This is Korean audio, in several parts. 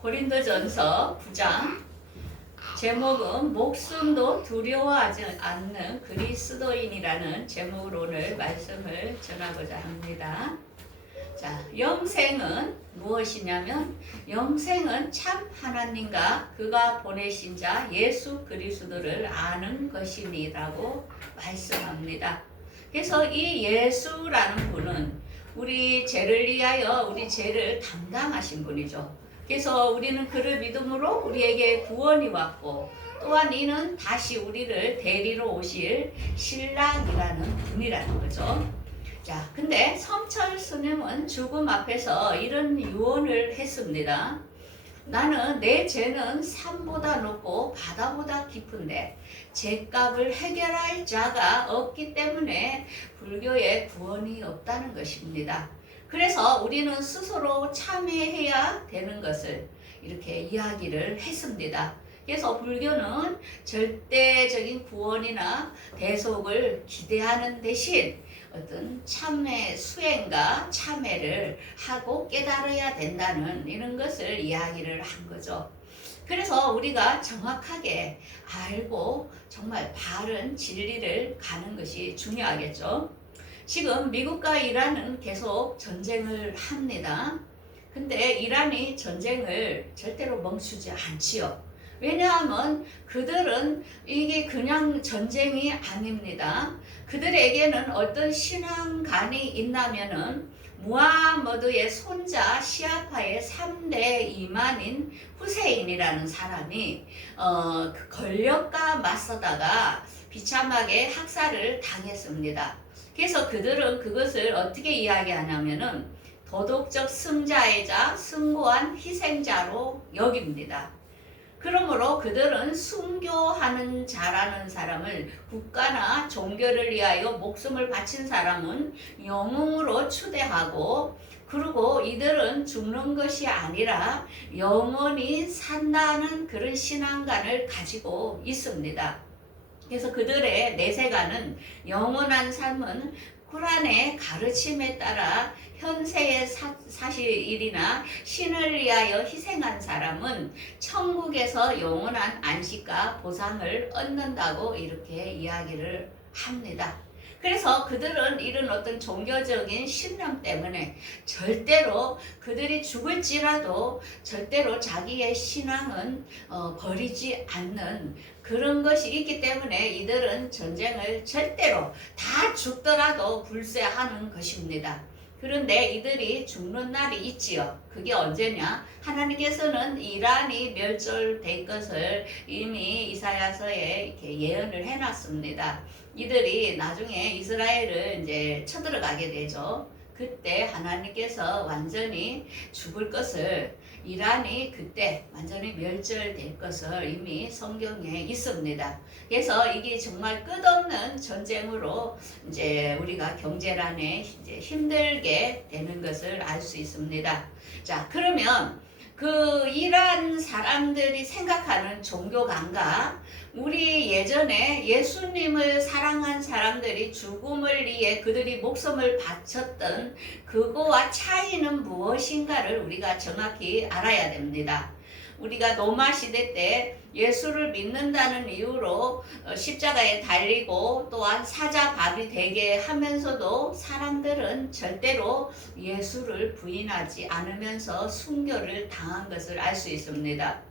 고린도전서 9장 제목은 목숨도 두려워하지 않는 그리스도인이라는 제목으로 오늘 말씀을 전하고자 합니다. 자, 영생은 무엇이냐면 영생은 참 하나님과 그가 보내신 자 예수 그리스도를 아는 것이니라고 말씀합니다. 그래서 이 예수라는 분은 우리 죄를 위하여 우리 죄를 담당하신 분이죠. 그래서 우리는 그를 믿음으로 우리에게 구원이 왔고 또한 이는 다시 우리를 데리러 오실 신랑이라는 분이라는 거죠. 자, 근데 성철 스님은 죽음 앞에서 이런 유언을 했습니다. 나는 내 죄는 산보다 높고 바다보다 깊은데 죄값을 해결할 자가 없기 때문에 불교에 구원이 없다는 것입니다. 그래서 우리는 스스로 참회해야 되는 것을 이렇게 이야기를 했습니다. 그래서 불교는 절대적인 구원이나 대속을 기대하는 대신 어떤 참회 수행과 참회를 하고 깨달아야 된다는 이런 것을 이야기를 한 거죠. 그래서 우리가 정확하게 알고 정말 바른 진리를 가는 것이 중요하겠죠. 지금 미국과 이란은 계속 전쟁을 합니다. 근데 이란이 전쟁을 절대로 멈추지 않지요. 왜냐하면 그들은 이게 그냥 전쟁이 아닙니다. 그들에게는 어떤 신앙관이 있다면은 무하머드의 손자 시아파의 3대 이만인 후세인이라는 사람이 그 권력과 맞서다가 비참하게 학살을 당했습니다. 그래서 그들은 그것을 어떻게 이야기하냐면은 도덕적 승자이자 숭고한 희생자로 여깁니다. 그러므로 그들은 순교하는 자라는 사람을 국가나 종교를 위하여 목숨을 바친 사람은 영웅으로 추대하고 그리고 이들은 죽는 것이 아니라 영원히 산다는 그런 신앙관을 가지고 있습니다. 그래서 그들의 내세관은 영원한 삶은 쿠란의 가르침에 따라 현세의 사실이나 신을 위하여 희생한 사람은 천국에서 영원한 안식과 보상을 얻는다고 이렇게 이야기를 합니다. 그래서 그들은 이런 어떤 종교적인 신념 때문에 절대로 그들이 죽을지라도 절대로 자기의 신앙은 버리지 않는 그런 것이 있기 때문에 이들은 전쟁을 절대로 다 죽더라도 불사하는 것입니다. 그런데 이들이 죽는 날이 있지요. 그게 언제냐? 하나님께서는 이란이 멸절될 것을 이미 이사야서에 이렇게 예언을 해놨습니다. 이들이 나중에 이스라엘을 이제 쳐들어가게 되죠. 그때 하나님께서 완전히 죽을 것을 이란이 그때 완전히 멸절될 것을 이미 성경에 있습니다. 그래서 이게 정말 끝없는 전쟁으로 이제 우리가 경제란에 이제 힘들게 되는 것을 알 수 있습니다. 자, 그러면 그 이란 사람들이 생각하는 종교관과 우리 예전에 예수님을 사랑한 사람들이 죽음을 위해 그들이 목숨을 바쳤던 그거와 차이는 무엇인가를 우리가 정확히 알아야 됩니다. 우리가 로마 시대 때 예수를 믿는다는 이유로 십자가에 달리고 또한 사자밥이 되게 하면서도 사람들은 절대로 예수를 부인하지 않으면서 순교를 당한 것을 알 수 있습니다.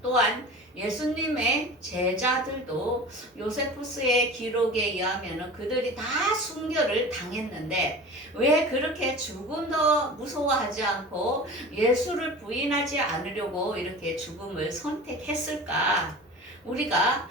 또한 예수님의 제자들도 요세푸스의 기록에 의하면 그들이 다 순교를 당했는데 왜 그렇게 죽음도 무서워하지 않고 예수를 부인하지 않으려고 이렇게 죽음을 선택했을까? 우리가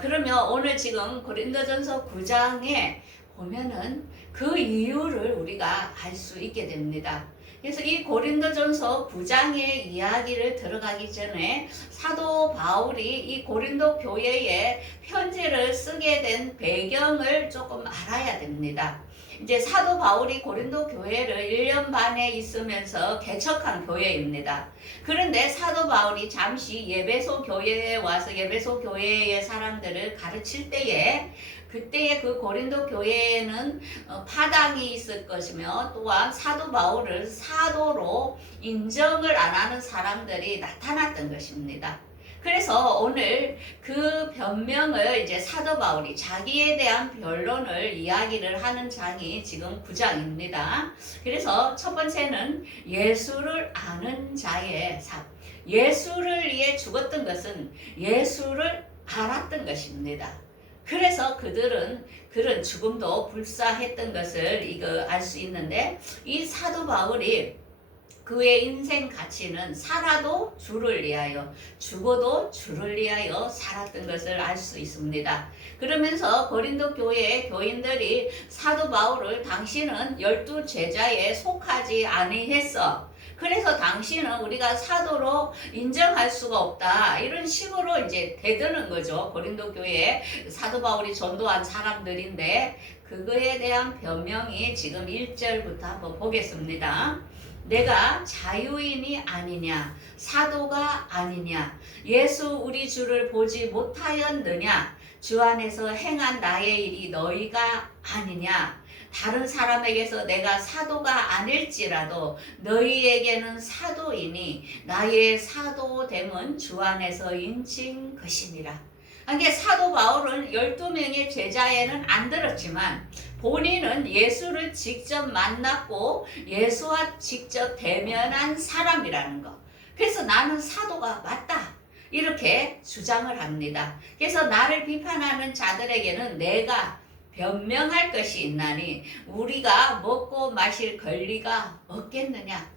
그러면 오늘 지금 고린도전서 9장에 보면은 그 이유를 우리가 알 수 있게 됩니다. 그래서 이 고린도전서 9장의 이야기를 들어가기 전에 사도 바울이 이 고린도 교회에 편지를 쓰게 된 배경을 조금 알아야 됩니다. 이제 사도 바울이 고린도 교회를 1년 반에 있으면서 개척한 교회입니다. 그런데 사도 바울이 잠시 예배소 교회에 와서 예배소 교회의 사람들을 가르칠 때에 그때의 그 고린도 교회에는 파당이 있을 것이며 또한 사도 바울을 사도로 인정을 안 하는 사람들이 나타났던 것입니다. 그래서 오늘 그 변명을 이제 사도 바울이 자기에 대한 변론을 이야기를 하는 장이 지금 9장입니다. 그래서 첫 번째는 예수를 아는 자의 삶. 예수를 위해 죽었던 것은 예수를 알았던 것입니다. 그래서 그들은 그런 죽음도 불사했던 것을 이거 알 수 있는데, 이 사도 바울이 그의 인생 가치는 살아도 주를 위하여 죽어도 주를 위하여 살았던 것을 알 수 있습니다. 그러면서 고린도 교회 교인들이 사도 바울을 당신은 12 제자에 속하지 아니했어. 그래서 당신은 우리가 사도로 인정할 수가 없다. 이런 식으로 이제 대드는 거죠. 고린도 교회에 사도 바울이 전도한 사람들인데, 그거에 대한 변명이 지금 1절부터 한번 보겠습니다. 내가 자유인이 아니냐, 사도가 아니냐, 예수 우리 주를 보지 못하였느냐, 주 안에서 행한 나의 일이 너희가 아니냐, 다른 사람에게서 내가 사도가 아닐지라도 너희에게는 사도이니 나의 사도됨은 주 안에서 인친 것이니라. 그러니까 사도 바울은 12명의 제자에는 안 들었지만 본인은 예수를 직접 만났고 예수와 직접 대면한 사람이라는 거. 그래서 나는 사도가 맞다, 이렇게 주장을 합니다. 그래서 나를 비판하는 자들에게는 내가 변명할 것이 있나니 우리가 먹고 마실 권리가 없겠느냐.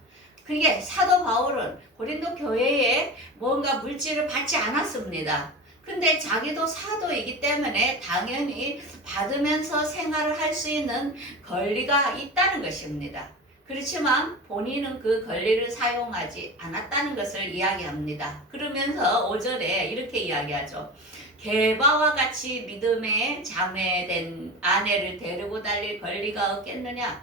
그게 사도 바울은 고린도 교회에 뭔가 물질을 받지 않았습니다. 근데 자기도 사도이기 때문에 당연히 받으면서 생활을 할 수 있는 권리가 있다는 것입니다. 그렇지만 본인은 그 권리를 사용하지 않았다는 것을 이야기합니다. 그러면서 5절에 이렇게 이야기하죠. 게바와 같이 믿음에 자매된 아내를 데리고 달릴 권리가 없겠느냐.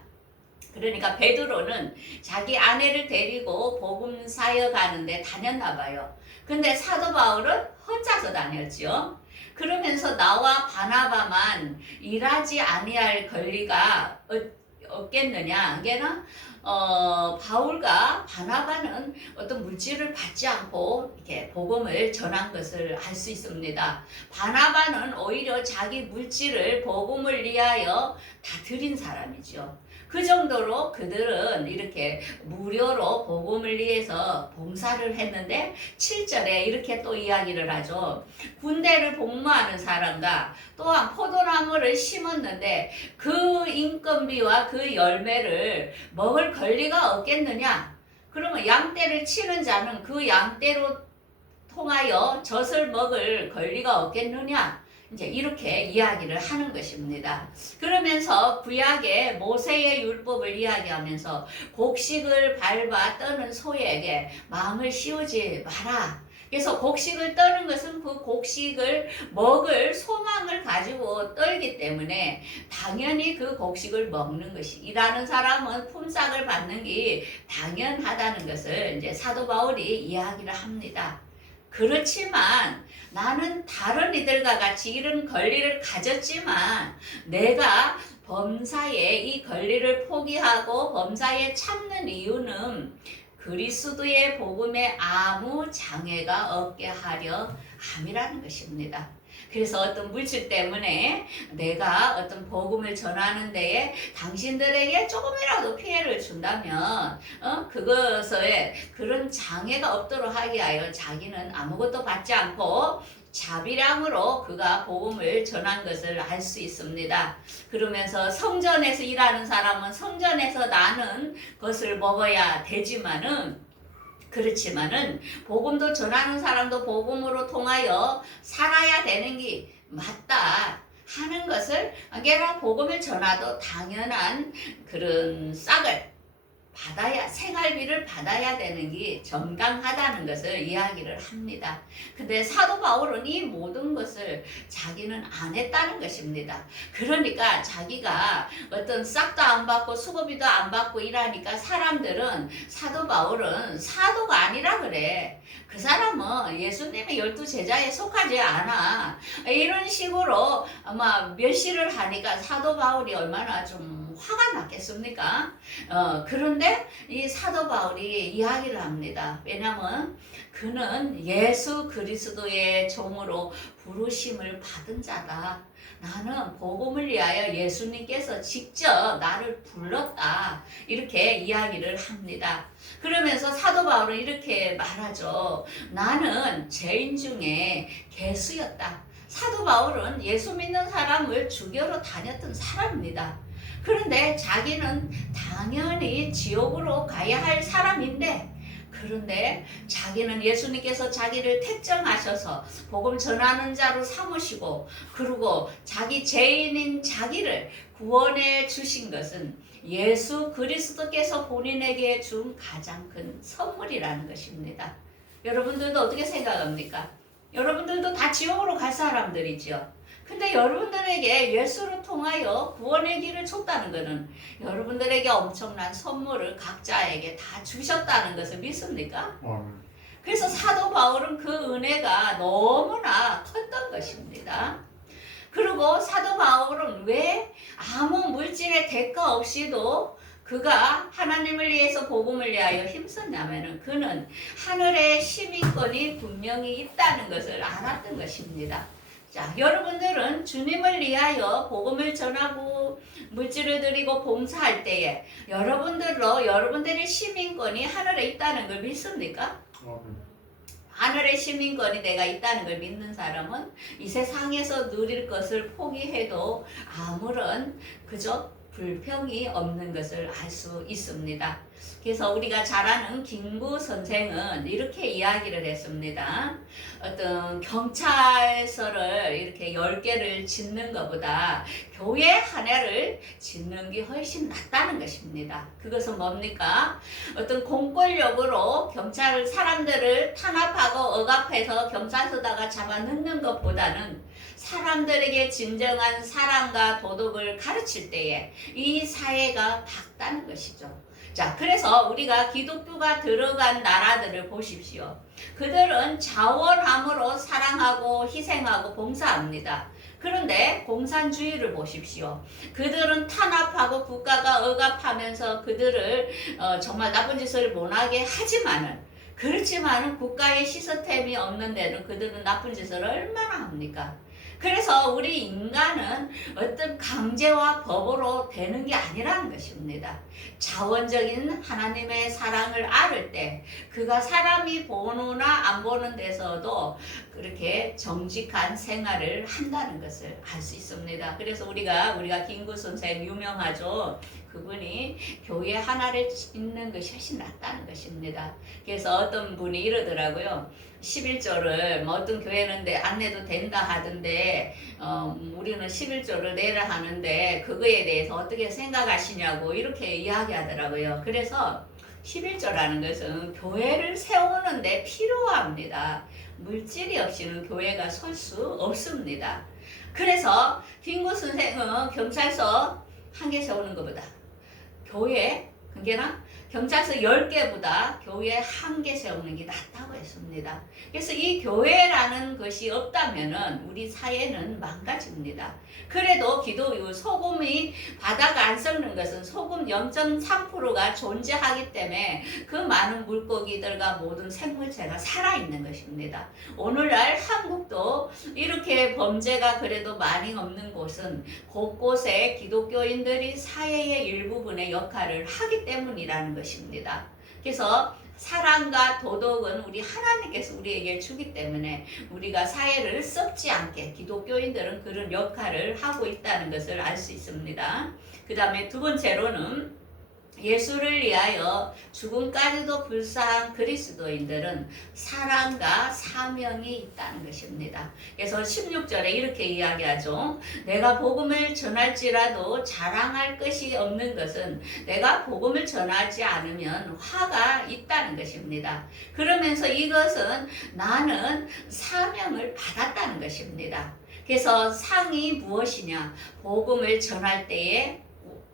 그러니까 베드로는 자기 아내를 데리고 복음 사역 가는데 다녔나 봐요. 근데 사도 바울은 혼자서 다녔죠. 그러면서 나와 바나바만 일하지 아니할 권리가 없겠느냐. 걔는 바울과 바나바는 어떤 물질을 받지 않고 이렇게 복음을 전한 것을 알 수 있습니다. 바나바는 오히려 자기 물질을 복음을 위하여 다 드린 사람이죠. 그 정도로 그들은 이렇게 무료로 복음을 위해서 봉사를 했는데 7절에 이렇게 또 이야기를 하죠. 군대를 복무하는 사람과 또한 포도나무를 심었는데 그 인건비와 그 열매를 먹을 권리가 없겠느냐. 그러면 양떼를 치는 자는 그 양떼로 통하여 젖을 먹을 권리가 없겠느냐. 이제 이렇게 이야기를 하는 것입니다. 그러면서 구약의 모세의 율법을 이야기하면서 곡식을 밟아 떠는 소에게 마음을 씌우지 마라. 그래서 곡식을 떠는 것은 그 곡식을 먹을 소망을 가지고 떨기 때문에 당연히 그 곡식을 먹는 것이, 일하는 사람은 품삯을 받는 게 당연하다는 것을 이제 사도 바울이 이야기를 합니다. 그렇지만 나는 다른 이들과 같이 이런 권리를 가졌지만 내가 범사에 이 권리를 포기하고 범사에 참는 이유는 그리스도의 복음에 아무 장애가 없게 하려 함이라는 것입니다. 그래서 어떤 물질 때문에 내가 어떤 복음을 전하는 데에 당신들에게 조금이라도 피해를 준다면 그것에 그런 장애가 없도록 하기 위하여 자기는 아무것도 받지 않고 자비량으로 그가 복음을 전한 것을 알 수 있습니다. 그러면서 성전에서 일하는 사람은 성전에서 나는 것을 먹어야 되지만은, 그렇지만은 복음도 전하는 사람도 복음으로 통하여 살아야 되는 게 맞다 하는 것을, 걔가 복음을 전하도 당연한 그런 싹을 생활비를 받아야 되는 게 정당하다는 것을 이야기를 합니다. 근데 사도 바울은 이 모든 것을 자기는 안 했다는 것입니다. 그러니까 자기가 어떤 싹도 안 받고 수고비도 안 받고 이러니까 사람들은 사도 바울은 사도가 아니라 그래. 그 사람은 예수님의 12제자에 속하지 않아. 이런 식으로 아마 멸시를 하니까 사도 바울이 얼마나 좀 화가 났겠습니까? 그런데 이 사도 바울이 이야기를 합니다. 왜냐하면 그는 예수 그리스도의 종으로 부르심을 받은 자다. 나는 복음을 위하여 예수님께서 직접 나를 불렀다. 이렇게 이야기를 합니다. 그러면서 사도 바울은 이렇게 말하죠. 나는 죄인 중에 개수였다. 사도 바울은 예수 믿는 사람을 죽여러 다녔던 사람입니다. 그런데 자기는 당연히 지옥으로 가야 할 사람인데, 그런데 자기는 예수님께서 자기를 택정하셔서 복음 전하는 자로 삼으시고, 그리고 자기 죄인인 자기를 구원해 주신 것은 예수 그리스도께서 본인에게 준 가장 큰 선물이라는 것입니다. 여러분들도 어떻게 생각합니까? 여러분들도 다 지옥으로 갈 사람들이죠. 근데 여러분들에게 예수를 통하여 구원의 길을 줬다는 것은 여러분들에게 엄청난 선물을 각자에게 다 주셨다는 것을 믿습니까? 그래서 사도 바울은 그 은혜가 너무나 컸던 것입니다. 그리고 사도 바울은 왜 아무 물질의 대가 없이도 그가 하나님을 위해서 복음을 위하여 힘썼냐면 그는 하늘의 시민권이 분명히 있다는 것을 알았던 것입니다. 자, 여러분들은 주님을 위하여 복음을 전하고 물질을 드리고 봉사할 때에 여러분들의 시민권이 하늘에 있다는 걸 믿습니까? 하늘의 시민권이 내가 있다는 걸 믿는 사람은 이 세상에서 누릴 것을 포기해도 아무런 그저 불평이 없는 것을 알 수 있습니다. 그래서 우리가 잘 아는 김구 선생은 이렇게 이야기를 했습니다. 어떤 경찰서를 이렇게 10개를 짓는 것보다 교회 하나를 짓는 게 훨씬 낫다는 것입니다. 그것은 뭡니까? 어떤 공권력으로 경찰 사람들을 탄압하고 억압해서 경찰서다가 잡아넣는 것보다는 사람들에게 진정한 사랑과 도덕을 가르칠 때에 이 사회가 밝다는 것이죠. 자, 그래서 우리가 기독교가 들어간 나라들을 보십시오. 그들은 자원함으로 사랑하고 희생하고 봉사합니다. 그런데 공산주의를 보십시오. 그들은 탄압하고 국가가 억압하면서 그들을 정말 나쁜 짓을 못하게 그렇지만은 국가의 시스템이 없는 데는 그들은 나쁜 짓을 얼마나 합니까? 그래서 우리 인간은 어떤 강제와 법으로 되는 게 아니라는 것입니다. 자원적인 하나님의 사랑을 알을 때 그가 사람이 보느나 안 보는 데서도 그렇게 정직한 생활을 한다는 것을 알 수 있습니다. 그래서 우리가 김구 선생 유명하죠. 그분이 교회 하나를 짓는 것이 훨씬 낫다는 것입니다. 그래서 어떤 분이 이러더라고요. 11조를 어떤 교회는 안 내도 된다 하던데 우리는 11조를 내라 하는데 그거에 대해서 어떻게 생각하시냐고 이렇게 이야기하더라고요. 그래서 11조라는 것은 교회를 세우는데 필요합니다. 물질이 없이는 교회가 설 수 없습니다. 그래서 김구 선생은 경찰서 1개 세우는 것보다 경찰서 10개보다 교회 1개 세우는 게 낫다고 했습니다. 그래서 이 교회라는 것이 없다면은 우리 사회는 망가집니다. 그래도 소금이 바다가 안 썩는 것은 소금 0.3%가 존재하기 때문에 그 많은 물고기들과 모든 생물체가 살아있는 것입니다. 오늘날 한국도 이렇게 범죄가 그래도 많이 없는 곳은 곳곳에 기독교인들이 사회의 일부분의 역할을 하기 때문이라는 것입니다. 그래서 사랑과 도덕은 우리 하나님께서 우리에게 주기 때문에 우리가 사회를 썩지 않게 기독교인들은 그런 역할을 하고 있다는 것을 알 수 있습니다. 그 다음에 두 번째로는 예수를 위하여 죽음까지도 불사한 그리스도인들은 사랑과 사명이 있다는 것입니다. 그래서 16절에 이렇게 이야기하죠. 내가 복음을 전할지라도 자랑할 것이 없는 것은 내가 복음을 전하지 않으면 화가 있다는 것입니다. 그러면서 이것은 나는 사명을 받았다는 것입니다. 그래서 상이 무엇이냐? 복음을 전할 때에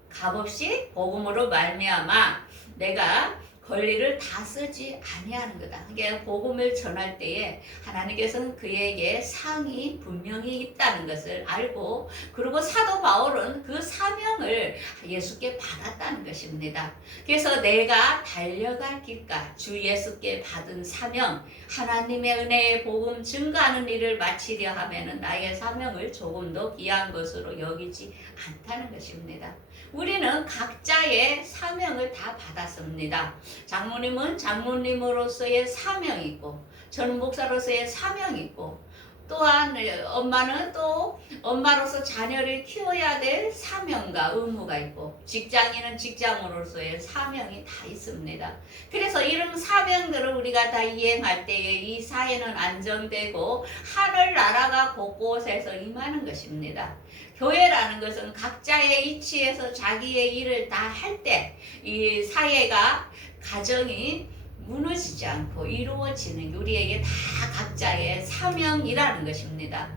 값없이 복음으로 말미암아 내가 권리를 다 쓰지 아니하는 거다. 그러니까 복음을 전할 때에 하나님께서는 그에게 상이 분명히 있다는 것을 알고, 그리고 사도 바울은 그 사명을 예수께 받았다는 것입니다. 그래서 내가 달려갈 길가 주 예수께 받은 사명, 하나님의 은혜의 복음 증거하는 일을 마치려 하면은 나의 사명을 조금도 귀한 것으로 여기지 않다는 것입니다. 우리는 각자의 사명을 다 받았습니다. 장모님은 장모님으로서의 사명이 있고, 저는 목사로서의 사명이 있고, 또한 엄마는 또 엄마로서 자녀를 키워야 될 사명과 의무가 있고, 직장인은 직장으로서의 사명이 다 있습니다. 그래서 이런 사명들을 우리가 다 이행할 때에 이 사회는 안정되고 하늘나라가 곳곳에서 임하는 것입니다. 교회라는 것은 각자의 위치에서 자기의 일을 다 할 때 이 사회가, 가정이 무너지지 않고 이루어지는 게 우리에게 다 각자의 사명이라는 것입니다.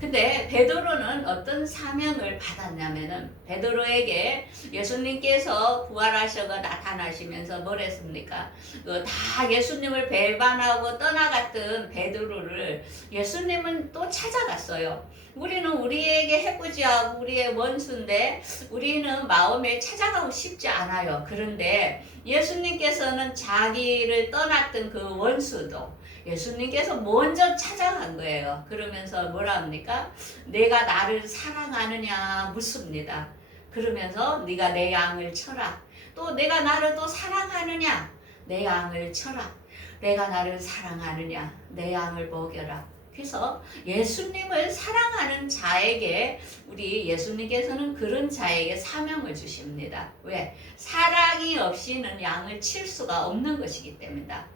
근데 베드로는 어떤 사명을 받았냐면은, 베드로에게 예수님께서 부활하셔서 나타나시면서 뭘 했습니까? 다 예수님을 배반하고 떠나갔던 베드로를 예수님은 또 찾아갔어요. 우리는 우리에게 해코지하고 우리의 원수인데 우리는 마음에 찾아가고 싶지 않아요. 그런데 예수님께서는 자기를 떠났던 그 원수도 예수님께서 먼저 찾아간 거예요. 그러면서 뭐라 합니까? 내가 나를 사랑하느냐 묻습니다. 그러면서 네가 내 양을 쳐라. 또 내가 나를 또 사랑하느냐? 내 양을 쳐라. 내가 나를 사랑하느냐? 내 양을 먹여라. 그래서 예수님을 사랑하는 자에게, 우리 예수님께서는 그런 자에게 사명을 주십니다. 왜? 사랑이 없이는 양을 칠 수가 없는 것이기 때문이다.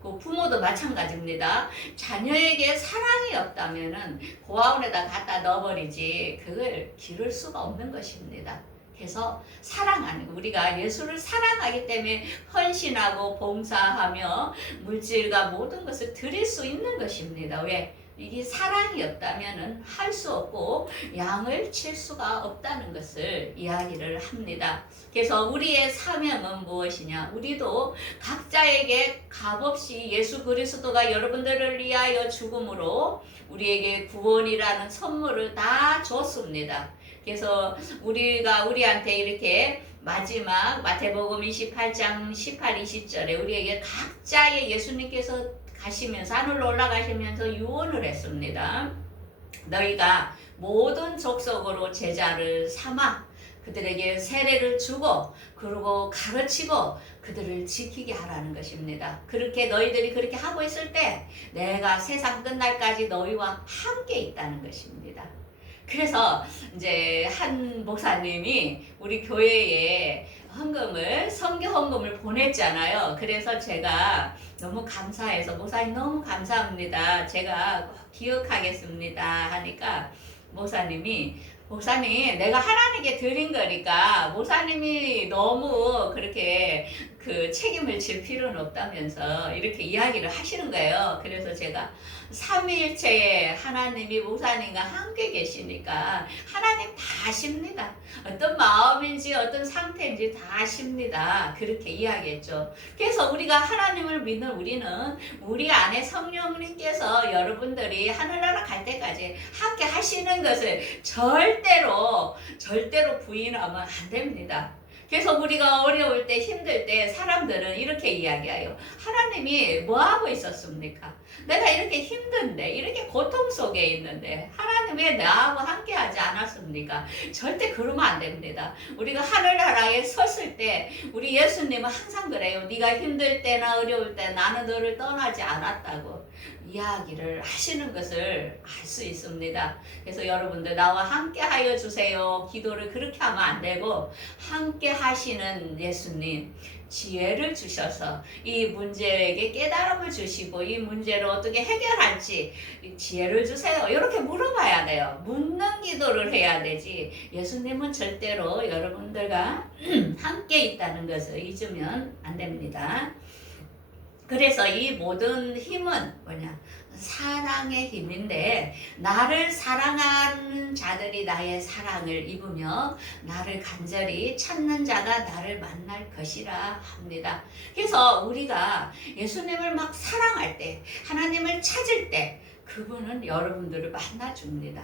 그 부모도 마찬가지입니다. 자녀에게 사랑이 없다면은 고아원에다 갖다 넣어버리지 그걸 기를 수가 없는 것입니다. 그래서 사랑하는 거, 우리가 예수를 사랑하기 때문에 헌신하고 봉사하며 물질과 모든 것을 드릴 수 있는 것입니다. 왜? 이게 사랑이 없다면 할 수 없고 양을 칠 수가 없다는 것을 이야기를 합니다. 그래서 우리의 사명은 무엇이냐? 우리도 각자에게 값없이 예수 그리스도가 여러분들을 위하여 죽음으로 우리에게 구원이라는 선물을 다 줬습니다. 그래서 우리가 우리한테 이렇게 마지막 마태복음 28장 18, 20절에 우리에게 각자의 예수님께서 가시면서 하늘로 올라가시면서 유언을 했습니다. 너희가 모든 족속으로 제자를 삼아 그들에게 세례를 주고 그리고 가르치고 그들을 지키게 하라는 것입니다. 그렇게 너희들이 그렇게 하고 있을 때 내가 세상 끝날까지 너희와 함께 있다는 것입니다. 그래서 이제 한 목사님이 우리 교회에 헌금을, 선교 헌금을 보냈잖아요. 그래서 제가 너무 감사해서, 목사님 너무 감사합니다, 제가 꼭 기억하겠습니다 하니까 목사님이, 목사님 내가 하나님께 드린 거니까 목사님이 너무 그렇게 그 책임을 질 필요는 없다면서 이렇게 이야기를 하시는 거예요. 그래서 제가 삼위일체에 하나님이 목사님과 함께 계시니까 하나님 다 아십니다. 어떤 마음인지 어떤 상태인지 다 아십니다. 그렇게 이야기했죠. 그래서 우리가 하나님을 믿는 우리는 우리 안에 성령님께서 여러분들이 하늘나라 갈 때까지 함께 하시는 것을 절대로 부인하면 안 됩니다. 그래서 우리가 어려울 때, 힘들 때 사람들은 이렇게 이야기해요. 하나님이 뭐하고 있었습니까? 내가 이렇게 힘든데, 이렇게 고통 속에 있는데 하나님 왜 나하고 함께 하지 않았습니까? 절대 그러면 안 됩니다. 우리가 하늘나라에 섰을 때 우리 예수님은 항상 그래요. 네가 힘들 때나 어려울 때 나는 너를 떠나지 않았다고 이야기를 하시는 것을 알 수 있습니다. 그래서 여러분들 나와 함께 하여 주세요 기도를 그렇게 하면 안 되고, 함께 하시는 예수님, 지혜를 주셔서 이 문제에게 깨달음을 주시고 이 문제를 어떻게 해결할지 지혜를 주세요. 이렇게 물어봐야 돼요. 묻는 기도를 해야 되지. 예수님은 절대로 여러분들과 함께 있다는 것을 잊으면 안 됩니다. 그래서 이 모든 힘은 뭐냐? 사랑의 힘인데, 나를 사랑하는 자들이 나의 사랑을 입으며 나를 간절히 찾는 자가 나를 만날 것이라 합니다. 그래서 우리가 예수님을 막 사랑할 때, 하나님을 찾을 때 그분은 여러분들을 만나줍니다.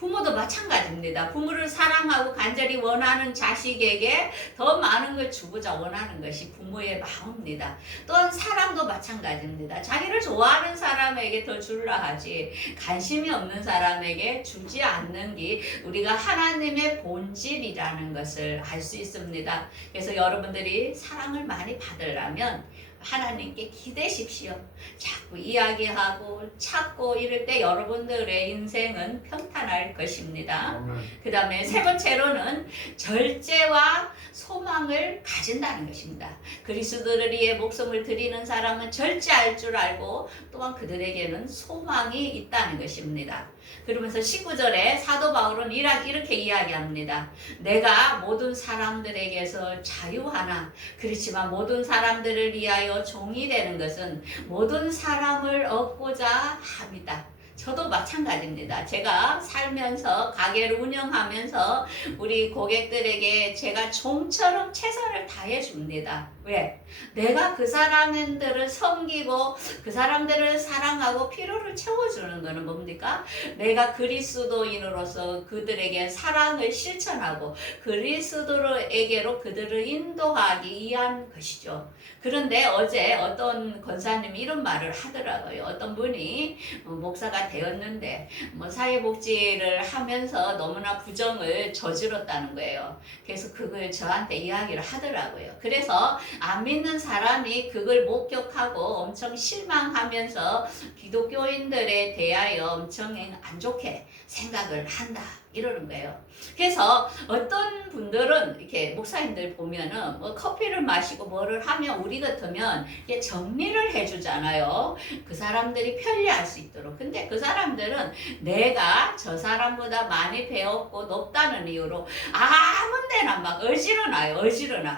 부모도 마찬가지입니다. 부모를 사랑하고 간절히 원하는 자식에게 더 많은 걸 주고자 원하는 것이 부모의 마음입니다. 또한 사랑도 마찬가지입니다. 자기를 좋아하는 사람에게 더 주려 하지 관심이 없는 사람에게 주지 않는 게 우리가 하나님의 본질이라는 것을 알 수 있습니다. 그래서 여러분들이 사랑을 많이 받으려면 하나님께 기대십시오. 자꾸 이야기하고 찾고 이럴 때 여러분들의 인생은 평탄할 것입니다. 그 다음에 세 번째로는 절제와 소망을 가진다는 것입니다. 그리스도를 위해 목숨을 드리는 사람은 절제할 줄 알고 또한 그들에게는 소망이 있다는 것입니다. 그러면서 19절에 사도 바울은 이렇게 이야기합니다. 내가 모든 사람들에게서 자유하나 그렇지만 모든 사람들을 위하여 종이 되는 것은 모든 사람을 얻고자 합니다. 저도 마찬가지입니다. 제가 살면서 가게를 운영하면서 우리 고객들에게 제가 종처럼 최선을 다해 줍니다. 왜? 내가 그 사람들을 섬기고 그 사람들을 사랑하고 필요를 채워주는 것은 뭡니까? 내가 그리스도인으로서 그들에게 사랑을 실천하고 그리스도에게로 그들을 인도하기 위한 것이죠. 그런데 어제 어떤 권사님이 이런 말을 하더라고요. 어떤 분이 목사가 되었는데 사회복지를 하면서 너무나 부정을 저질렀다는 거예요. 그래서 그걸 저한테 이야기를 하더라고요. 그래서 안 믿는 사람이 그걸 목격하고 엄청 실망하면서 기독교인들에 대하여 엄청 안 좋게 생각을 한다. 이러는 거예요. 그래서 어떤 분들은 이렇게 목사님들 보면은 커피를 마시고 뭐를 하면 우리 같으면 이게 정리를 해주잖아요. 그 사람들이 편리할 수 있도록. 근데 그 사람들은 내가 저 사람보다 많이 배웠고 높다는 이유로 아무 데나 막 어지러나요.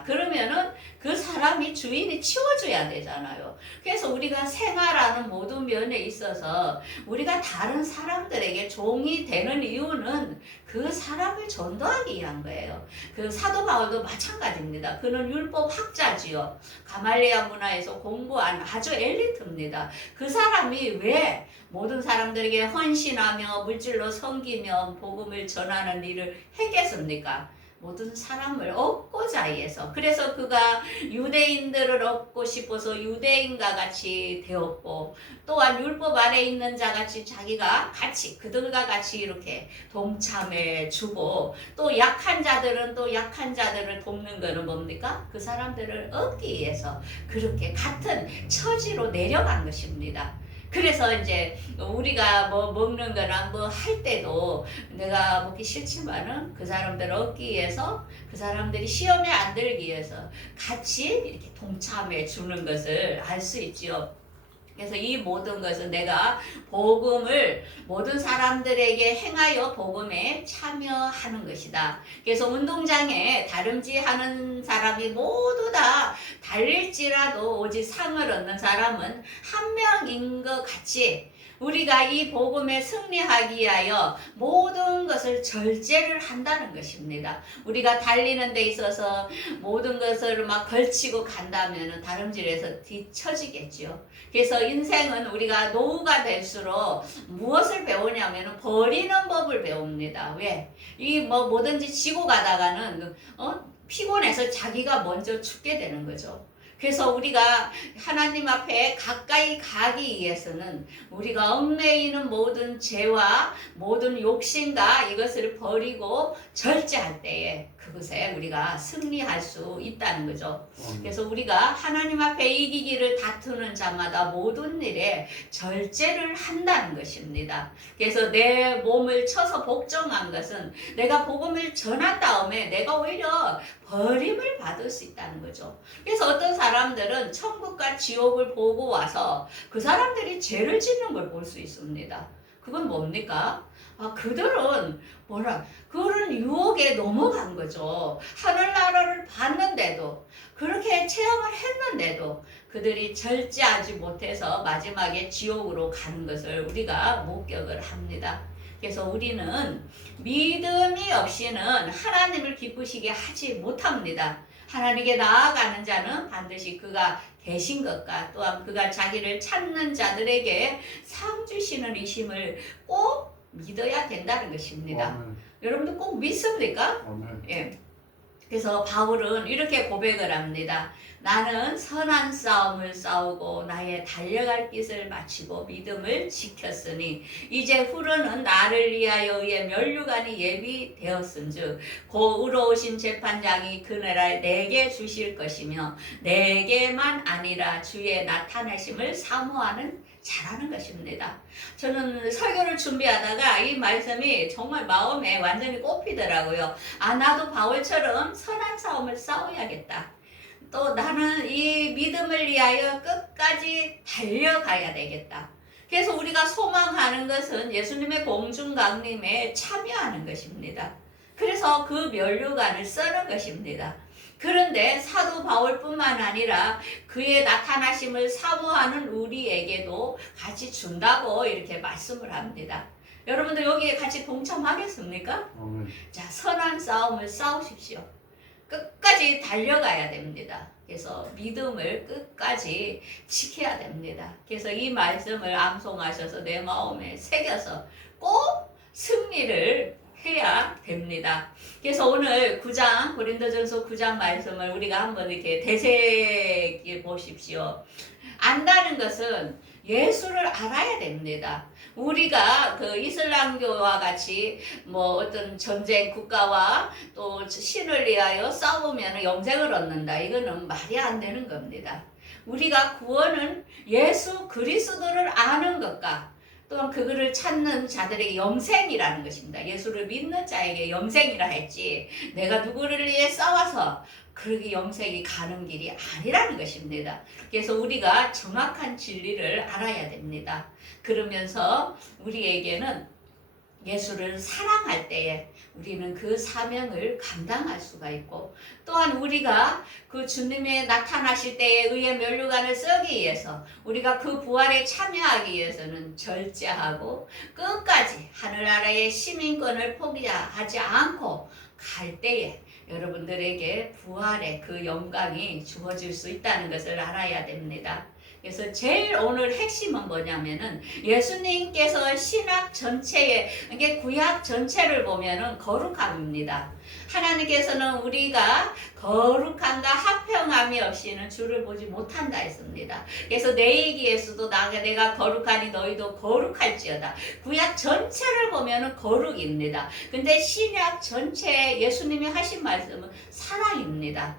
그러면은 그 사람이 주인이 치워줘야 되잖아요. 그래서 우리가 생활하는 모든 면에 있어서 우리가 다른 사람들에게 종이 되는 이유는 그 사람을 전도하기 위한 거예요. 그 사도 바울도 마찬가지입니다. 그는 율법 학자지요. 가말리아 문화에서 공부한 아주 엘리트입니다. 그 사람이 왜 모든 사람들에게 헌신하며 물질로 섬기며 복음을 전하는 일을 했겠습니까? 모든 사람을 얻고자 해서. 그래서 그가 유대인들을 얻고 싶어서 유대인과 같이 되었고, 또한 율법 아래 있는 자 같이 자기가 같이 그들과 같이 이렇게 동참해 주고, 또 약한 자들은 또 약한 자들을 돕는 것은 뭡니까? 그 사람들을 얻기 위해서 그렇게 같은 처지로 내려간 것입니다. 그래서 이제 우리가 뭐 먹는 거나 뭐 할 때도 내가 먹기 싫지만은 그 사람들을 얻기 위해서 그 사람들이 시험에 안 들기 위해서 같이 이렇게 동참해 주는 것을 알 수 있지요. 그래서 이 모든 것은 내가 복음을 모든 사람들에게 행하여 복음에 참여하는 것이다. 그래서 운동장에 다름질하는 사람이 모두 다 달릴지라도 오직 상을 얻는 사람은 한 명인 것 같이 우리가 이 복음에 승리하기 위하여 모든 것을 절제를 한다는 것입니다. 우리가 달리는 데 있어서 모든 것을 막 걸치고 간다면 다름질에서 뒤처지겠죠. 그래서 인생은 우리가 노후가 될수록 무엇을 배우냐면 버리는 법을 배웁니다. 왜? 이 뭐든지 지고 가다가는 피곤해서 자기가 먼저 죽게 되는 거죠. 그래서 우리가 하나님 앞에 가까이 가기 위해서는 우리가 얽매이는 모든 죄와 모든 욕심과 이것을 버리고 절제할 때에 그것에 우리가 승리할 수 있다는 거죠. 아멘. 그래서 우리가 하나님 앞에 이기기를 다투는 자마다 모든 일에 절제를 한다는 것입니다. 그래서 내 몸을 쳐서 복종한 것은 내가 복음을 전한 다음에 내가 오히려 버림을 받을 수 있다는 거죠. 그래서 어떤 사람들은 천국과 지옥을 보고 와서 그 사람들이 죄를 짓는 걸 볼 수 있습니다. 그건 뭡니까? 그들은 그런 유혹에 넘어간 거죠. 하늘나라를 봤는데도, 그렇게 체험을 했는데도 그들이 절제하지 못해서 마지막에 지옥으로 가는 것을 우리가 목격을 합니다. 그래서 우리는 믿음이 없이는 하나님을 기쁘시게 하지 못합니다. 하나님께 나아가는 자는 반드시 그가 계신 것과 또한 그가 자기를 찾는 자들에게 상 주시는 이심을 꼭 믿어야 된다는 것입니다. 아멘. 여러분도 꼭 믿습니까? 아멘. 예. 그래서 바울은 이렇게 고백을 합니다. 나는 선한 싸움을 싸우고 나의 달려갈 길을 마치고 믿음을 지켰으니 이제 후로는 나를 위하여 의의 면류관이 예비되었은즉 곧 의로우신 재판장이 그날에 내게 주실 것이며 내게만 아니라 주의 나타내심을 사모하는 자라는 것입니다. 저는 설교를 준비하다가 이 말씀이 정말 마음에 완전히 꼽히더라고요. 나도 바울처럼 선한 싸움을 싸워야겠다. 또 나는 이 믿음을 위하여 끝까지 달려가야 되겠다. 그래서 우리가 소망하는 것은 예수님의 공중강림에 참여하는 것입니다. 그래서 그 면류관을 쓰는 것입니다. 그런데 사도 바울뿐만 아니라 그의 나타나심을 사모하는 우리에게도 같이 준다고 이렇게 말씀을 합니다. 여러분들 여기에 같이 동참하겠습니까? 아멘. 자, 선한 싸움을 싸우십시오. 끝까지 달려가야 됩니다. 그래서 믿음을 끝까지 지켜야 됩니다. 그래서 이 말씀을 암송하셔서 내 마음에 새겨서 꼭 승리를 해야 됩니다. 그래서 오늘 9장 고린도전서 9장 말씀을 우리가 한번 이렇게 되새겨 보십시오. 안다는 것은 예수를 알아야 됩니다. 우리가 그 이슬람교와 같이 뭐 어떤 전쟁 국가와 또 신을 위하여 싸우면 영생을 얻는다. 이거는 말이 안 되는 겁니다. 우리가 구원은 예수 그리스도를 아는 것과 또한 그거를 찾는 자들에게 영생이라는 것입니다. 예수를 믿는 자에게 영생이라 했지 내가 누구를 위해 싸워서 그렇게 영생이 가는 길이 아니라는 것입니다. 그래서 우리가 정확한 진리를 알아야 됩니다. 그러면서 우리에게는 예수를 사랑할 때에 우리는 그 사명을 감당할 수가 있고 또한 우리가 그 주님의 나타나실 때에 의의 면류관을 쓰기 위해서 우리가 그 부활에 참여하기 위해서는 절제하고 끝까지 하늘나라의 시민권을 포기하지 않고 갈 때에 여러분들에게 부활의 그 영광이 주어질 수 있다는 것을 알아야 됩니다. 그래서 제일 오늘 핵심은 뭐냐면은 예수님께서 신약 전체에 이게 구약 전체를 보면은 거룩함입니다. 하나님께서는 우리가 거룩함과 합평함이 없이는 주를 보지 못한다 했습니다. 그래서 내 얘기에서도 내가 거룩하니 너희도 거룩할지어다. 구약 전체를 보면은 거룩입니다. 근데 신약 전체에 예수님이 하신 말씀은 사랑입니다.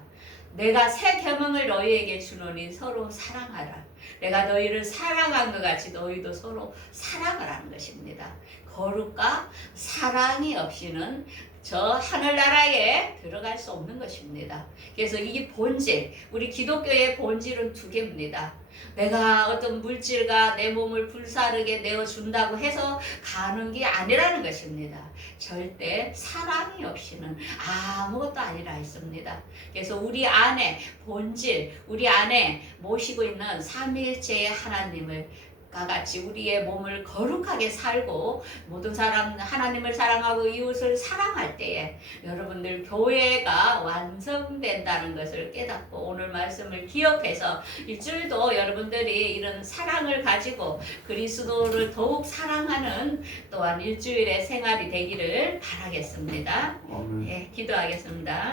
내가 새 계명을 너희에게 주노니 서로 사랑하라. 내가 너희를 사랑한 것 같이 너희도 서로 사랑을 하는 것입니다. 거룩과 사랑이 없이는 저 하늘나라에 들어갈 수 없는 것입니다. 그래서 이 본질, 우리 기독교의 본질은 두 개입니다. 내가 어떤 물질과 내 몸을 불사르게 내어준다고 해서 가는 게 아니라는 것입니다. 절대 사랑이 없이는 아무것도 아니라 했습니다. 그래서 우리 안에 본질, 우리 안에 모시고 있는 삼위일체의 하나님을 같이 우리의 몸을 거룩하게 살고 모든 사람 하나님을 사랑하고 이웃을 사랑할 때에 여러분들 교회가 완성된다는 것을 깨닫고 오늘 말씀을 기억해서 일주일도 여러분들이 이런 사랑을 가지고 그리스도를 더욱 사랑하는 또한 일주일의 생활이 되기를 바라겠습니다. 아멘. 예, 기도하겠습니다.